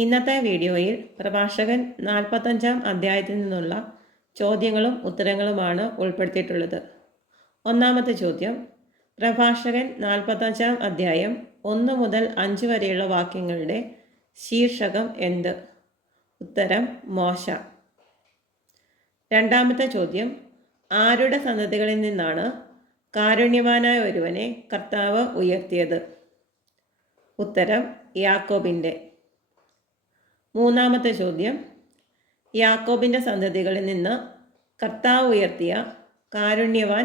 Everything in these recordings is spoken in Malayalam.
ഇന്നത്തെ വീഡിയോയിൽ പ്രഭാഷകൻ 45-ാം അധ്യായത്തിൽ നിന്നുള്ള ചോദ്യങ്ങളും ഉത്തരങ്ങളുമാണ് ഉൾപ്പെടുത്തിയിട്ടുള്ളത്. ഒന്നാമത്തെ ചോദ്യം: പ്രഭാഷകൻ 45-ാം അധ്യായം 1 മുതൽ 5 വരെയുള്ള വാക്യങ്ങളുടെ ശീർഷകം എന്ത്? ഉത്തരം: മോശ. രണ്ടാമത്തെ ചോദ്യം: ആരുടെ സന്തതികളിൽ നിന്നാണ് കാരുണ്യവാനായ ഒരുവനെ കർത്താവ് ഉയർത്തിയത്? ഉത്തരം: യാക്കോബിൻ്റെ. മൂന്നാമത്തെ ചോദ്യം: യാക്കോബിൻ്റെ സന്തതികളിൽ നിന്ന് കർത്താവ് ഉയർത്തിയ കാരുണ്യവാൻ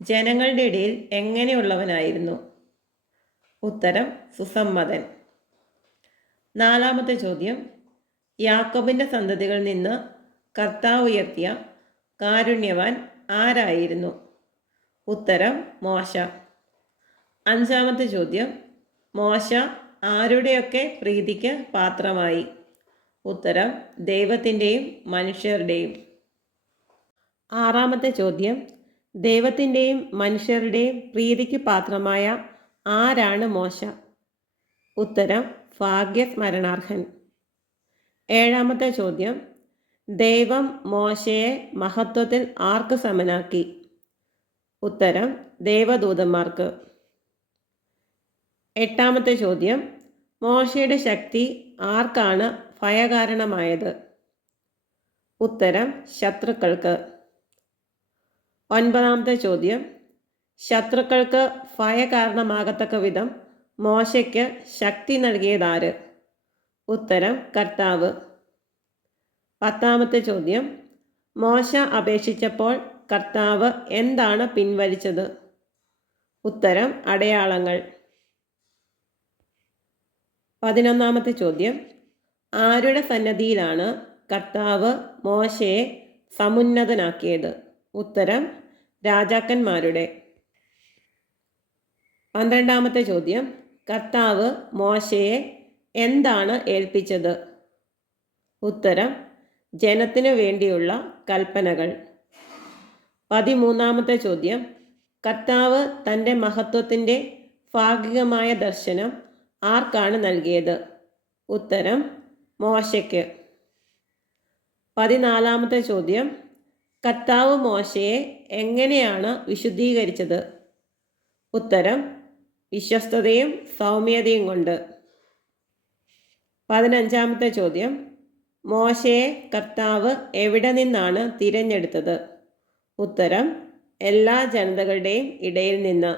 ജനങ്ങളുടെ ഇടയിൽ എങ്ങനെയുള്ളവനായിരുന്നു? ഉത്തരം: സുസമ്മതൻ. നാലാമത്തെ ചോദ്യം: യാക്കോബിൻ്റെ സന്തതികളിൽ നിന്ന് കർത്താവ് ഉയർത്തിയ കാരുണ്യവാൻ ആരായിരുന്നു? ഉത്തരം: മോശ. അഞ്ചാമത്തെ ചോദ്യം: മോശ ആരുടെയൊക്കെ പ്രീതിക്ക് പാത്രമായി? ഉത്തരം: ദൈവത്തിൻ്റെയും മനുഷ്യരുടെയും. ആറാമത്തെ ചോദ്യം: ദൈവത്തിൻ്റെയും മനുഷ്യരുടെയും പ്രീതിക്ക് പാത്രമായ ആരാണ് മോശ? ഉത്തരം: ഭാഗ്യസ്മരണാർഹൻ. ഏഴാമത്തെ ചോദ്യം: ദൈവം മോശയെ മഹത്വത്തിൽ ആർക്ക് സമനാക്കി? ഉത്തരം: ദൈവദൂതന്മാർക്ക്. എട്ടാമത്തെ ചോദ്യം: മോശയുടെ ശക്തി ആർക്കാണ് ഭയകാരണമായത്? ഉത്തരം: ശത്രുക്കൾക്ക്. ഒൻപതാമത്തെ ചോദ്യം: ശത്രുക്കൾക്ക് ഭയകാരണമാകത്തക്ക വിധം മോശയ്ക്ക് ശക്തി നൽകിയതാര്? ഉത്തരം: കർത്താവ്. പത്താമത്തെ ചോദ്യം: മോശ അപേക്ഷിച്ചപ്പോൾ കർത്താവ് എന്താണ് പിൻവലിച്ചത്? ഉത്തരം: അടയാളങ്ങൾ. 11ാമത്തെ ചോദ്യം: ആരുടെ സന്നദ്ധിയിലാണ് കർത്താവ് മോശയെ സമുന്നതനാക്കിയത്? ഉത്തരം: രാജാക്കന്മാരുടെ. 12ാമത്തെ ചോദ്യം: കർത്താവ് മോശയെ എന്താണ് ഏൽപ്പിച്ചത്? ഉത്തരം: ജനത്തിനു വേണ്ടിയുള്ള കൽപ്പനകൾ. 13ാമത്തെ ചോദ്യം: കർത്താവ് തൻ്റെ മഹത്വത്തിൻ്റെ ഭാഗികമായ ദർശനം ആർക്കാണ് നൽകിയത്? ഉത്തരം: മോശയ്ക്ക്. 14ാമത്തെ ചോദ്യം: കർത്താവ് മോശയെ എങ്ങനെയാണ് വിശുദ്ധീകരിച്ചത്? ഉത്തരം: വിശ്വസ്തതയും സൗമ്യതയും കൊണ്ട്. 15ാമത്തെ ചോദ്യം: മോശയെ കർത്താവ് എവിടെ നിന്നാണ് തിരഞ്ഞെടുത്തത്? ഉത്തരം: എല്ലാ ജനതകളുടെയും ഇടയിൽ നിന്ന്.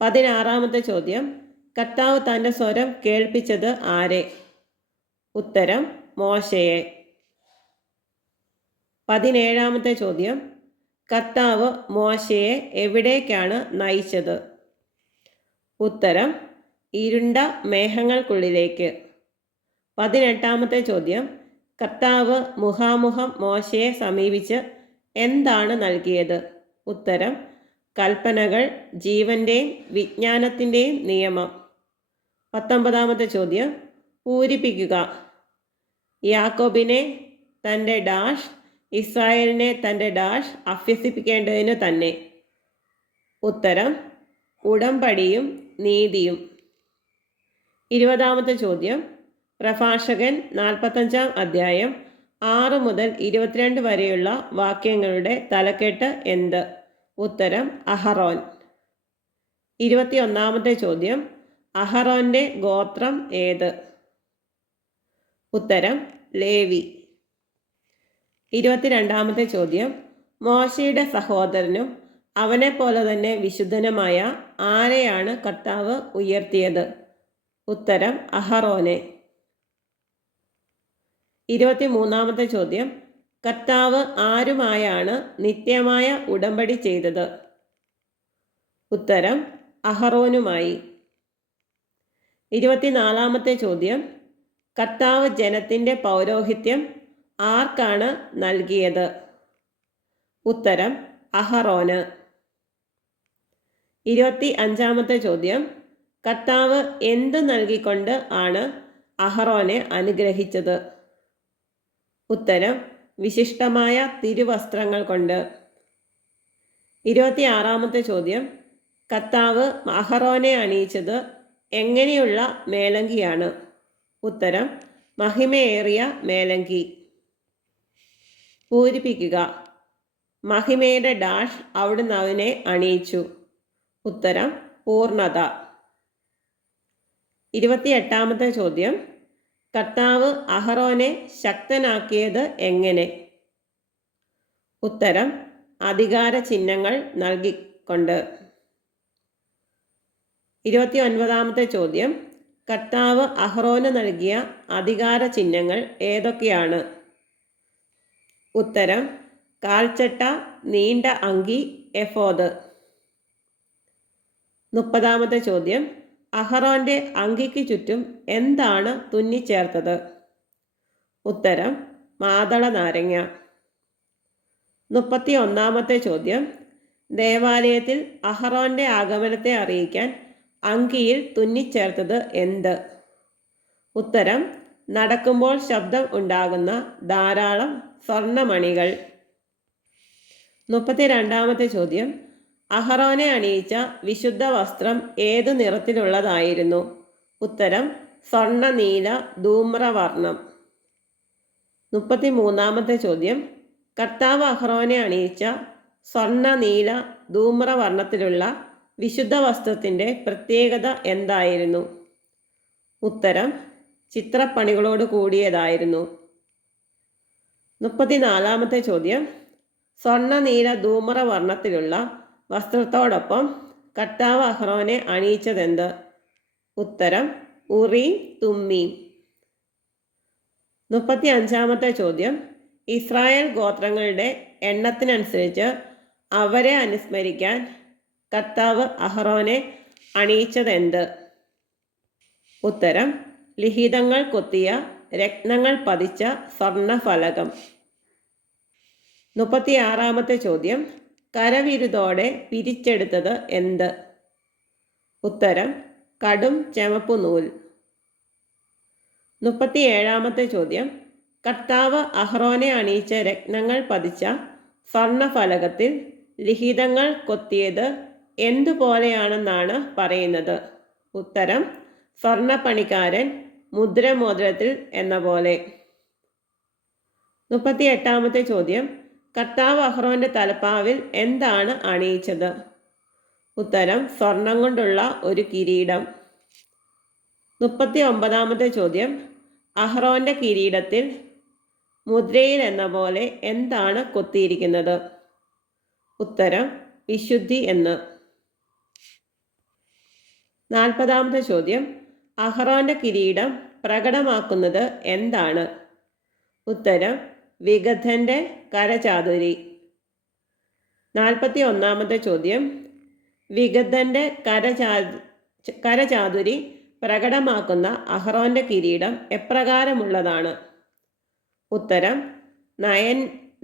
16ാമത്തെ ചോദ്യം: കർത്താവ് തൻ്റെ സ്വരം കേൾപ്പിച്ചത് ആരെ? ഉത്തരം: മോശയെ. 17ാമത്തെ ചോദ്യം: കർത്താവ് മോശയെ എവിടേക്കാണ് നയിച്ചത്? ഉത്തരം: ഇരുണ്ട മേഘങ്ങൾക്കുള്ളിലേക്ക്. 18ാമത്തെ ചോദ്യം: കർത്താവ് മുഖാമുഖം മോശയെ സമീപിച്ച് എന്താണ് നൽകിയത്? ഉത്തരം: കൽപ്പനകൾ, ജീവൻ്റെയും വിജ്ഞാനത്തിൻ്റെയും നിയമം. 19ാമത്തെ ചോദ്യം: പൂരിപ്പിക്കുക. യാക്കോബിനെ തൻ്റെ ഡാഷ്, ഇസ്രായേലിനെ തൻ്റെ ഡാഷ് അഭ്യസിപ്പിക്കേണ്ടതിന് തന്നെ. ഉത്തരം: ഉടമ്പടിയും നീതിയും. 20ാമത്തെ ചോദ്യം: പ്രഭാഷകൻ 45-ാം അധ്യായം 6 മുതൽ 22 വരെയുള്ള വാക്യങ്ങളുടെ തലക്കെട്ട് എന്ത്? ഉത്തരം: അഹറോൻ. 21ാമത്തെ ചോദ്യം: അഹറോൻ്റെ ഗോത്രം ഏത്? ഉത്തരം: ലേവി. 22ാമത്തെ ചോദ്യം: മോശയുടെ സഹോദരനും അവനെപ്പോലെ തന്നെ വിശുദ്ധനുമായ ആരെയാണ് കർത്താവ് ഉയർത്തിയത്? ഉത്തരം: അഹറോനെ. 23ാമത്തെ ചോദ്യം: കർത്താവ് ആരുമായാണ് നിത്യമായ ഉടമ്പടി ചെയ്തത്? ഉത്തരം: അഹറോനുമായി. 24ാമത്തെ ചോദ്യം: കർത്താവ് ജനത്തിൻ്റെ പൗരോഹിത്യം ആർക്കാണ് നൽകിയത്? ഉത്തരം: അഹറോന്. 25ാമത്തെ ചോദ്യം: കർത്താവ് എന്ത് നൽകിക്കൊണ്ട് ആണ് അഹറോനെ അനുഗ്രഹിച്ചത്? ഉത്തരം: വിശിഷ്ടമായ തിരുവസ്ത്രങ്ങൾ കൊണ്ട്. 26ാമത്തെ ചോദ്യം: കർത്താവ് അഹറോനെ അണിയിച്ചത് എങ്ങനെയുള്ള മേലങ്കിയാണ്? ഉത്തരം മഹിമയേറിയ മേലങ്കി. പൂരിപ്പിക്കുക. മഹിമയുടെ ഡാഷ് അവിടുന്ന് അവനെ അണിയിച്ചു. ഉത്തരം പൂർണ്ണത. 28ാമത്തെ ചോദ്യം. കർത്താവ് അഹറോനെ ശക്തനാക്കിയത് എങ്ങനെ? ഉത്തരം അധികാര ചിഹ്നങ്ങൾ നൽകിക്കൊണ്ട്. 29ാമത്തെ ചോദ്യം. കർത്താവ് അഹറോന് നൽകിയ അധികാര ചിഹ്നങ്ങൾ ഏതൊക്കെയാണ്? ഉത്തരം കാൽച്ചട്ട, നീണ്ട അങ്കി, എഫോദ്. 30ാമത്തെ ചോദ്യം. അഹറോന്റെ അങ്കിക്ക് ചുറ്റും എന്താണ് തുന്നിച്ചേർത്തത്? ഉത്തരം മാതള നാരങ്ങ. 31ാമത്തെ ചോദ്യം. ദേവാലയത്തിൽ അഹറോന്റെ ആഗമനത്തെ അറിയിക്കാൻ അങ്കിയിൽ തുന്നിച്ചേർത്തത് എന്ത്? ഉത്തരം നടക്കുമ്പോൾ ശബ്ദം ഉണ്ടാകുന്ന ധാരാളം സ്വർണ്ണമണികൾ. 32ാമത്തെ ചോദ്യം. അഹറോനെ അണിയിച്ച വിശുദ്ധ വസ്ത്രം ഏതു നിറത്തിലുള്ളതായിരുന്നു? ഉത്തരം സ്വർണ്ണ നീല ധൂമ്രവർണം. 33ാമത്തെ ചോദ്യം. കർത്താവ് അഹറോനെ അണിയിച്ച സ്വർണ്ണ നീല ധൂമ്രവർണ്ണത്തിലുള്ള വിശുദ്ധ വസ്ത്രത്തിൻ്റെ പ്രത്യേകത എന്തായിരുന്നു? ഉത്തരം ചിത്രപ്പണികളോട് കൂടിയതായിരുന്നു. 34ാമത്തെ ചോദ്യം. സ്വർണ്ണ നീല ധൂമ്രവർണ്ണത്തിലുള്ള വസ്ത്രത്തോടൊപ്പം കർത്താവ് അഹറോനെ അണിയിച്ചതെന്ത്? ഉത്തരം ഉറീം തുമ്മീം. 35ാമത്തെ ചോദ്യം. ഇസ്രായേൽ ഗോത്രങ്ങളുടെ എണ്ണത്തിനനുസരിച്ച് അവരെ അനുസ്മരിക്കാൻ കർത്താവ് അഹറോനെ അണിയിച്ചതെന്ത്? ഉത്തരം ലിഖിതങ്ങൾ കൊത്തിയ രത്നങ്ങൾ പതിച്ച സ്വർണ്ണഫലകം. 36ാമത്തെ ചോദ്യം. കരവിരുതോടെ പിരിച്ചെടുത്തത് എന്ത്? ഉത്തരം കടും ചെമപ്പു നൂൽ. 37ാമത്തെ ചോദ്യം. കർത്താവ് അഹറോനെ അണിയിച്ച രത്നങ്ങൾ പതിച്ച സ്വർണ്ണഫലകത്തിൽ ലിഖിതങ്ങൾ കൊത്തിയത് എന്തുപോലെയാണെന്നാണ് പറയുന്നത്? ഉത്തരം സ്വർണ്ണപ്പണിക്കാരൻ മുദ്രമോതിരത്തിൽ എന്ന പോലെ. 38ാമത്തെ ചോദ്യം. കർത്താവ് അഹറോന്റെ തലപ്പാവിൽ എന്താണ് അണിയിച്ചത്? ഉത്തരം സ്വർണം കൊണ്ടുള്ള ഒരു കിരീടം. 39ാമത്തെ ചോദ്യം. അഹറോന്റെ കിരീടത്തിൽ മുദ്രയിൽ എന്ന പോലെ എന്താണ് കൊത്തിയിരിക്കുന്നത്? ഉത്തരം വിശുദ്ധി എന്ന്. 40ാമത്തെ ചോദ്യം. അഹറോന്റെ കിരീടം പ്രകടമാക്കുന്നത് എന്താണ്? ഉത്തരം വിഗദ്ധന്റെ കരചാതുരി. 41ാമത്തെ ചോദ്യം. വിഗദ്ധന്റെ കരചാതുരി പ്രകടമാക്കുന്ന അഹറോന്റെ കിരീടം എപ്രകാരമുള്ളതാണ്? ഉത്തരം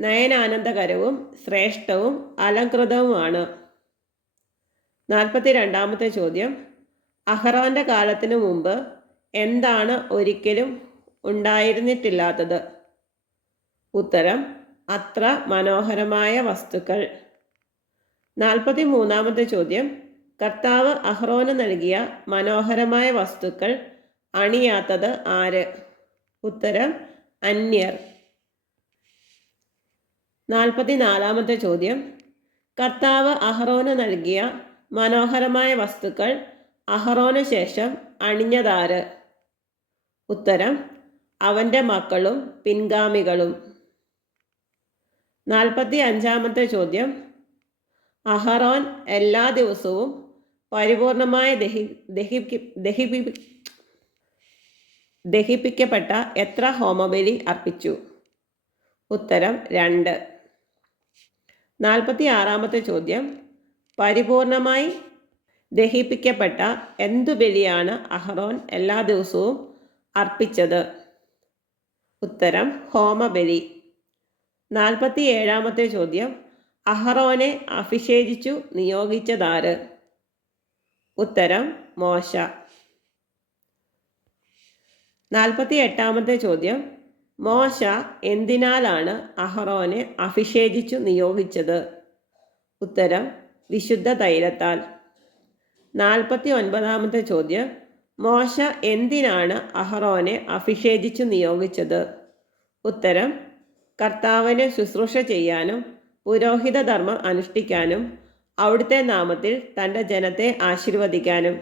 നയനാനന്ദകരവും ശ്രേഷ്ഠവും അലങ്കൃതവുമാണ്. 42ാമത്തെ ചോദ്യം. അഹറോന്റെ കാലത്തിനു മുമ്പ് എന്താണ് ഒരിക്കലും ഉണ്ടായിരുന്നിട്ടില്ലാത്തത്? ഉത്തരം അത്ര മനോഹരമായ വസ്തുക്കൾ. 43ാമത്തെ ചോദ്യം. കർത്താവ് അഹറോന് നൽകിയ മനോഹരമായ വസ്തുക്കൾ അണിയാത്തത് ആര്? ഉത്തരം അന്യർ. 44ാമത്തെ ചോദ്യം. കർത്താവ് അഹറോന് നൽകിയ മനോഹരമായ വസ്തുക്കൾ അഹറോന് ശേഷം അണിഞ്ഞതാര്? ഉത്തരം അവൻ്റെ മക്കളും പിൻഗാമികളും. 45ാമത്തെ ചോദ്യം. അഹറോൻ എല്ലാ ദിവസവും പരിപൂർണമായി ദഹിപ്പിക്കപ്പെട്ട എത്ര ഹോമബലി അർപ്പിച്ചു? ഉത്തരം 2. 46ാമത്തെ ചോദ്യം. പരിപൂർണമായി ദഹിപ്പിക്കപ്പെട്ട എന്തു ബലിയാണ് അഹറോൻ എല്ലാ ദിവസവും അർപ്പിച്ചത്? ഉത്തരം ഹോമബലി. 47ാമത്തെ ചോദ്യം. അഹറോനെ അഭിഷേചിച്ചു നിയോഗിച്ചതാര്? ഉത്തരം മോശ. 48ാമത്തെ ചോദ്യം. മോശ എന്തിനാലാണ് അഹറോനെ അഭിഷേചിച്ചു നിയോഗിച്ചത്? ഉത്തരം വിശുദ്ധ തൈലത്താൽ. 49ാമത്തെ ചോദ്യം. മോശ എന്തിനാണ് അഹറോനെ അഭിഷേചിച്ചു നിയോഗിച്ചത്? ഉത്തരം: കർത്താവിന് ശുശ്രൂഷ ചെയ്യാനും പുരോഹിത ധർമ്മം അനുഷ്ഠിക്കാനും അവിടുത്തെ നാമത്തിൽ തൻ്റെ ജനത്തെ ആശീർവദിക്കാനും.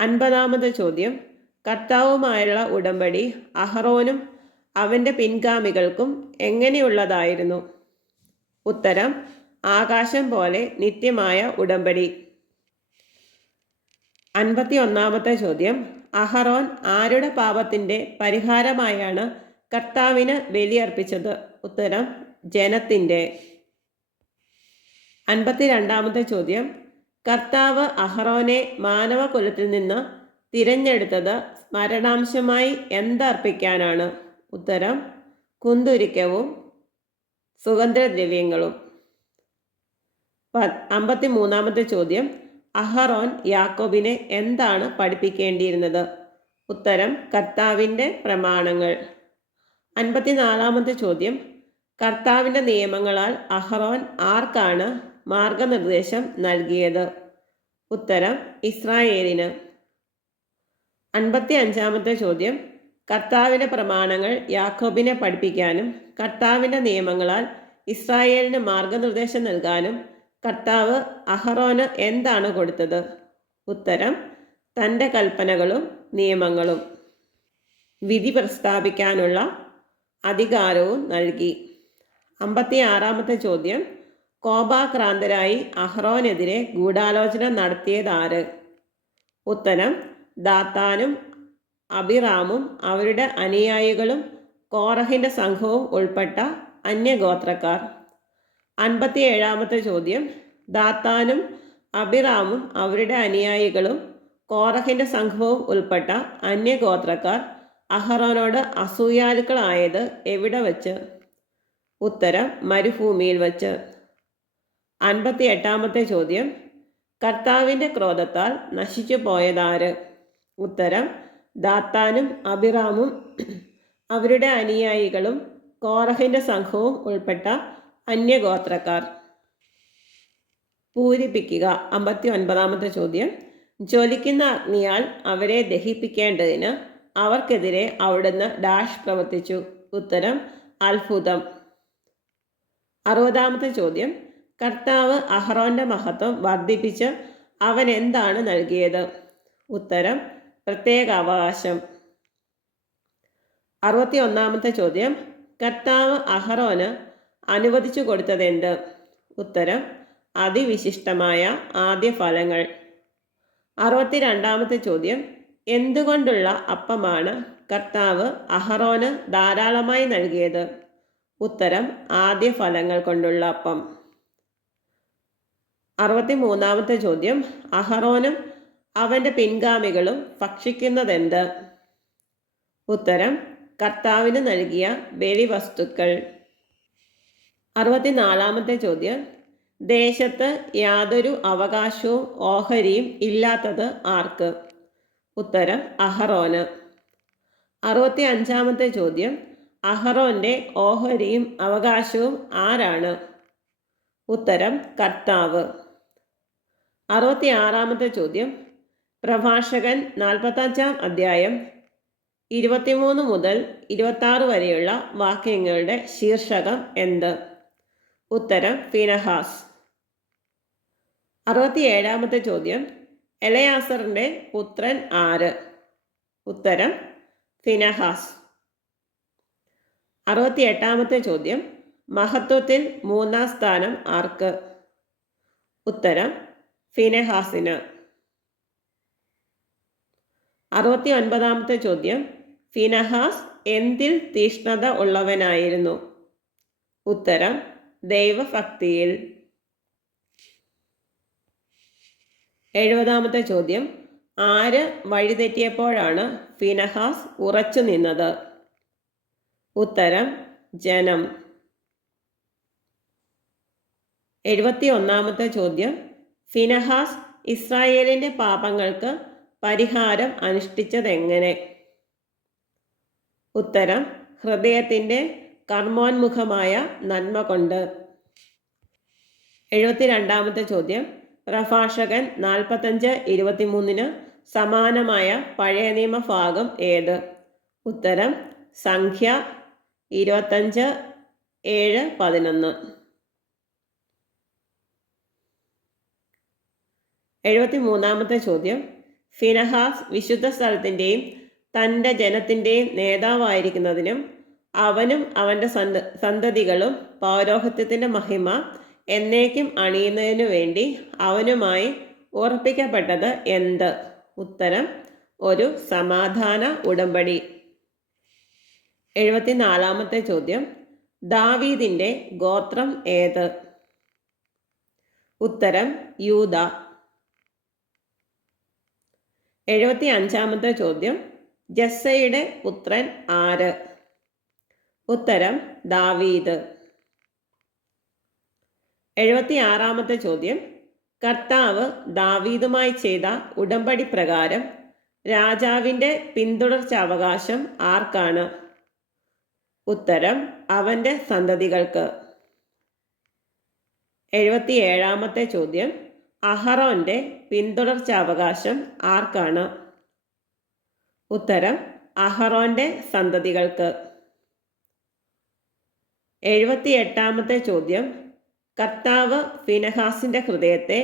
50-ാമത്തെ ചോദ്യം: കർത്താവുമായുള്ള ഉടമ്പടി അഹറോനും അവൻ്റെ പിൻഗാമികൾക്കും എങ്ങനെയുള്ളതായിരുന്നു? ഉത്തരം: ആകാശം പോലെ നിത്യമായ ഉടമ്പടി. 51-ാമത്തെ ചോദ്യം: അഹറോൻ ആരുടെ പാപത്തിൻ്റെ പരിഹാരമായാണ് കർത്താവിന് ബലിയർപ്പിച്ചത്? ഉത്തരം: ജനത്തിൻ്റെ. 52-ാമത്തെ ചോദ്യം: കർത്താവ് അഹറോനെ മാനവകുലത്തിൽ നിന്ന് തിരഞ്ഞെടുത്തത് സ്മരണാംശമായി എന്തർപ്പിക്കാനാണ്? ഉത്തരം: കുന്തുരുക്കവും സുഗന്ധദ്രവ്യങ്ങളും. 53-ാമത്തെ ചോദ്യം: അഹറോൻ യാക്കോബിനെ എന്താണ് പഠിപ്പിക്കേണ്ടിയിരുന്നത്? ഉത്തരം: കർത്താവിൻ്റെ പ്രമാണങ്ങൾ. 54-ാമത്തെ ചോദ്യം: കർത്താവിൻ്റെ നിയമങ്ങളാൽ അഹറോൻ ആർക്കാണ് മാർഗനിർദ്ദേശം നൽകിയത്? ഉത്തരം: ഇസ്രായേലിന്. 55-ാമത്തെ ചോദ്യം: കർത്താവിൻ്റെ പ്രമാണങ്ങൾ യാക്കോബിനെ പഠിപ്പിക്കാനും കർത്താവിൻ്റെ നിയമങ്ങളാൽ ഇസ്രായേലിന് മാർഗനിർദ്ദേശം നൽകാനും കർത്താവ് അഹറോന് എന്താണ് കൊടുത്തത്? ഉത്തരം: തൻ്റെ കൽപ്പനകളും നിയമങ്ങളും. വിധി പ്രസ്താവിക്കാനുള്ള അധികാരവും നൽകി. 56-ാമത്തെ ചോദ്യം: കോപാക്രാന്തരായി അഹറോനെതിരെ ഗൂഢാലോചന നടത്തിയതാര്? ഉത്തരം: ദാത്താനും അബിറാമും അവരുടെ അനുയായികളും കോറഹിൻ്റെ സംഘവും ഉൾപ്പെട്ട അന്യഗോത്രക്കാർ. 57-ാമത്തെ ചോദ്യം: ദാത്താനും അബിറാമും അവരുടെ അനുയായികളും കോറഹിൻ്റെ സംഘവും ഉൾപ്പെട്ട അന്യഗോത്രക്കാർ അഹറോനോട് അസൂയാലുക്കളായത് എവിടെ വച്ച്? ഉത്തരം: മരുഭൂമിയിൽ വച്ച്. 58-ാമത്തെ ചോദ്യം: കർത്താവിൻ്റെ ക്രോധത്താൽ നശിച്ചു പോയതാര്? ഉത്തരം: ദാത്താനും അബിറാമും അവരുടെ അനുയായികളും കോറഹിൻ്റെ സംഘവും ഉൾപ്പെട്ട അന്യഗോത്രക്കാർ. പൂരിപ്പിക്കുക. 59-ാമത്തെ ചോദ്യം: ജ്വലിക്കുന്ന അഗ്നിയാൽ അവരെ ദഹിപ്പിക്കേണ്ടതിന് അവർക്കെതിരെ അവിടുന്ന് ഡാഷ് പ്രവർത്തിച്ചു? ഉത്തരം: അത്ഭുതം. 60-ാമത്തെ ചോദ്യം: കർത്താവ് അഹറോൻ്റെ മഹത്വം വർദ്ധിപ്പിച്ച് അവൻ എന്താണ് നൽകിയത്? ഉത്തരം: പ്രത്യേക അവകാശം. 61-ാമത്തെ ചോദ്യം: കർത്താവ് അഹറോന് അനുവദിച്ചു കൊടുത്തതെന്ത്? ഉത്തരം: അതിവിശിഷ്ടമായ ആദ്യ ഫലങ്ങൾ. 62-ാമത്തെ ചോദ്യം: എന്തുകൊണ്ടുള്ള അപ്പമാണ് കർത്താവ് അഹറോന് ധാരാളമായി നൽകിയത്? ഉത്തരം: ആദ്യ ഫലങ്ങൾ കൊണ്ടുള്ള അപ്പം. 63-ാമത്തെ ചോദ്യം: അഹറോനും അവൻ്റെ പിൻഗാമികളും ഭക്ഷിക്കുന്നതെന്ത്? ഉത്തരം: കർത്താവിന് നൽകിയ ബലിവസ്തുക്കൾ. 64-ാമത്തെ ചോദ്യം: ദേശത്ത് യാതൊരു അവകാശവും ഓഹരിയും ഇല്ലാത്തത് ആർക്ക്? ഉത്തരം: അഹറോന്. 65-ാമത്തെ ചോദ്യം: അഹറോൻ്റെ ഓഹരിയും അവകാശവും ആരാണ്? ഉത്തരം: കർത്താവ്. 66-ാമത്തെ ചോദ്യം: പ്രഭാഷകൻ 45-ാം അധ്യായം 23 മുതൽ 26 വരെയുള്ള വാക്യങ്ങളുടെ ശീർഷകം എന്ത്? ഉത്തരം: ഫിനഹാസ്. 67-ാമത്തെ ചോദ്യം: എലയാസറിൻ്റെ പുത്രൻ ആര്? ഉത്തരം: ഫിനഹാസ്. 68-ാമത്തെ ചോദ്യം: മഹത്വത്തിൽ 3-ാം സ്ഥാനം ആർക്ക്? ഉത്തരം: ഫിനഹാസിന്. 69-ാമത്തെ ചോദ്യം: ഫിനഹാസ് എന്തിൽ തീഷ്ണത ഉള്ളവനായിരുന്നു? ഉത്തരം: ദൈവഭക്തിയിൽ. 70-ാമത്തെ ചോദ്യം: ആര് വഴിതെറ്റിയപ്പോഴാണ് ഫിനഹാസ് ഉറച്ചു നിന്നത്? ഉത്തരം: ജനം. 71-ാമത്തെ ചോദ്യം: ഫിനഹാസ് ഇസ്രായേലിൻ്റെ പാപങ്ങൾക്ക് പരിഹാരം അനുഷ്ഠിച്ചതെങ്ങനെ? ഉത്തരം: ഹൃദയത്തിൻ്റെ കർമ്മോന്മുഖമായ നന്മ കൊണ്ട്. 72-ാമത്തെ ചോദ്യം: പ്രഭാഷകൻ 45:23 സമാനമായ പഴയ നിയമ ഭാഗം ഏത്? ഉത്തരം സംഖ്യ 25:7-11. 73-ാമത്തെ ചോദ്യം. ഫിനഹാസ് വിശുദ്ധ സ്ഥലത്തിൻ്റെയും തൻ്റെ ജനത്തിൻ്റെയും നേതാവായിരിക്കുന്നതിനും അവനും അവൻ്റെ സന്തതികളും പൗരോഹിത്യത്തിൻ്റെ മഹിമ എന്നേക്കും അണിയുന്നതിനു വേണ്ടി അവനുമായി ഉറപ്പിക്കപ്പെട്ടത് എന്ത്? ഉത്തരം ഒരു സമാധാന ഉടമ്പടി. 74-ാമത്തെ ചോദ്യം. ദാവീദിൻ്റെ ഗോത്രം ഏത്? ഉത്തരം യൂദ. 75-ാമത്തെ ചോദ്യം. ജസ്സയുടെ പുത്രൻ ആര്? ഉത്തരം ദാവീദ്. 76-ാമത്തെ ചോദ്യം. കർത്താവ് ദാവീദുമായി ചെയ്ത ഉടമ്പടി പ്രകാരം രാജാവിൻ്റെ പിന്തുടർച്ചാവകാശം ആർക്കാണ്? ഉത്തരം അവൻ്റെ സന്തതികൾക്ക്. 77-ാമത്തെ ചോദ്യം. അഹറോൻ്റെ പിന്തുടർച്ചാവകാശം ആർക്കാണ്? ഉത്തരം അഹറോൻ്റെ സന്തതികൾക്ക്. 78-ാമത്തെ ചോദ്യം. കർത്താവ് ഫിനഹാസിൻ്റെ ഹൃദയത്തെ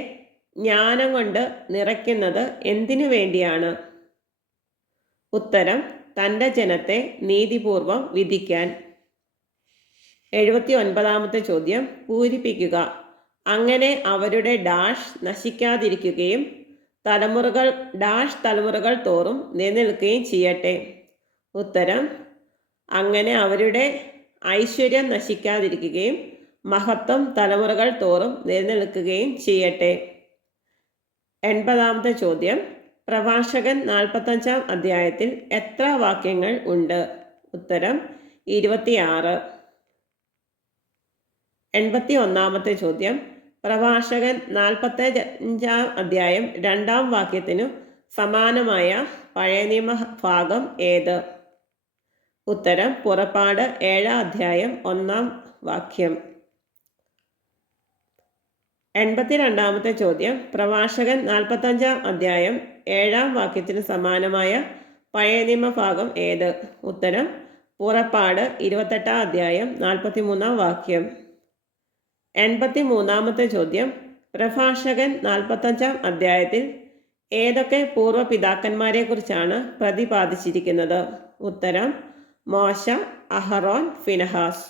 ജ്ഞാനം കൊണ്ട് നിറയ്ക്കുന്നത് എന്തിനു വേണ്ടിയാണ്? ഉത്തരം തൻ്റെ ജനത്തെ നീതിപൂർവം വിധിക്കാൻ. 79-ാമത്തെ ചോദ്യം. പൂരിപ്പിക്കുക. അങ്ങനെ അവരുടെ ഡാഷ് നശിക്കാതിരിക്കുകയും തലമുറകൾ തോറും നിലനിൽക്കുകയും ചെയ്യട്ടെ. ഉത്തരം അങ്ങനെ അവരുടെ ഐശ്വര്യം നശിക്കാതിരിക്കുകയും മഹത്വം തലമുറകൾ തോറും നിലനിൽക്കുകയും ചെയ്യട്ടെ. 80-ാമത്തെ ചോദ്യം. പ്രഭാഷകൻ 45-ാം അധ്യായത്തിൽ എത്ര വാക്യങ്ങൾ ഉണ്ട്? ഉത്തരം 26. 81-ാമത്തെ ചോദ്യം. പ്രഭാഷകൻ 45-ാം അധ്യായം 2-ാം വാക്യത്തിനു സമാനമായ പഴയ നിയമ ഭാഗം ഏത്? ഉത്തരം പുറപ്പാട് 7-ാം അധ്യായം 1-ാം വാക്യം. 82-ാമത്തെ ചോദ്യം. പ്രഭാഷകൻ 45-ാം അധ്യായം 7-ാം വാക്യത്തിന് സമാനമായ പഴയ നിയമ ഭാഗം ഏത്? ഉത്തരം പുറപ്പാട് 28-ാം അധ്യായം 43-ാം വാക്യം. 83-ാമത്തെ ചോദ്യം. പ്രഭാഷകൻ 45-ാം അധ്യായത്തിൽ ഏതൊക്കെ പൂർവ്വപിതാക്കന്മാരെ കുറിച്ചാണ് പ്രതിപാദിച്ചിരിക്കുന്നത്? ഉത്തരം മോശ, അഹറോൻ, ഫിനഹാസ്.